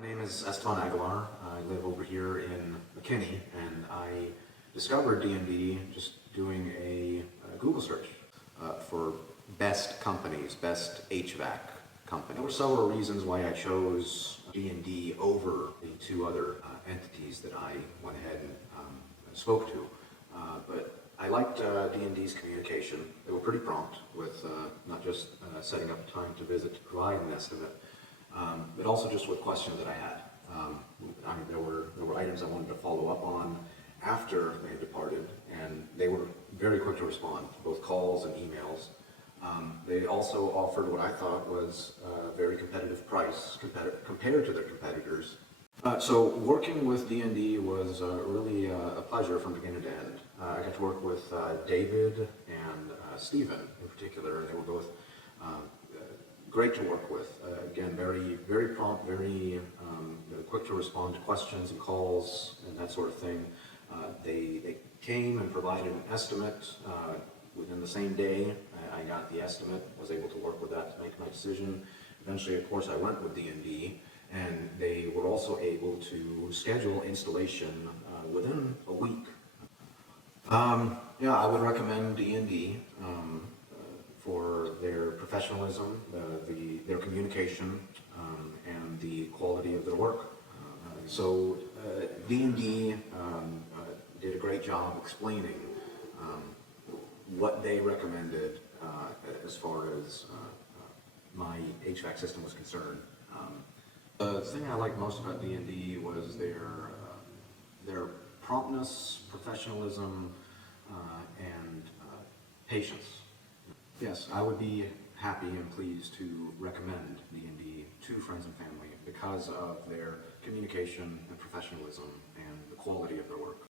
My name is Esteban Aguilar. I live over here in McKinney, and I discovered D&D just doing a Google search for best companies, best HVAC companies. There were several reasons why I chose D&D over the two other entities that I went ahead and spoke to. But I liked D&D's communication. They were pretty prompt with not just setting up time to visit to provide an estimate, but also just with questions that I had. I mean, there were items I wanted to follow up on after they had departed, and they were very quick to respond, both calls and emails. They also offered what I thought was a very competitive price compared to their competitors. So working with D&D was really a pleasure from beginning to end. I got to work with David and Stephen in particular, and they were both great to work with. Again, very prompt, very quick to respond to questions and calls and that sort of thing. They came and provided an estimate within the same day. I got the estimate, was able to work with that to make my decision. Eventually, of course, I went with D&D, and they were also able to schedule installation within a week. Yeah, I would recommend D&D for their professionalism, their communication, and the quality of their work. So D&D did a great job explaining what they recommended as far as my HVAC system was concerned. The thing I liked most about D&D was their promptness, professionalism, and patience. Yes, I would be happy and pleased to recommend D&D to friends and family because of their communication and professionalism and the quality of their work.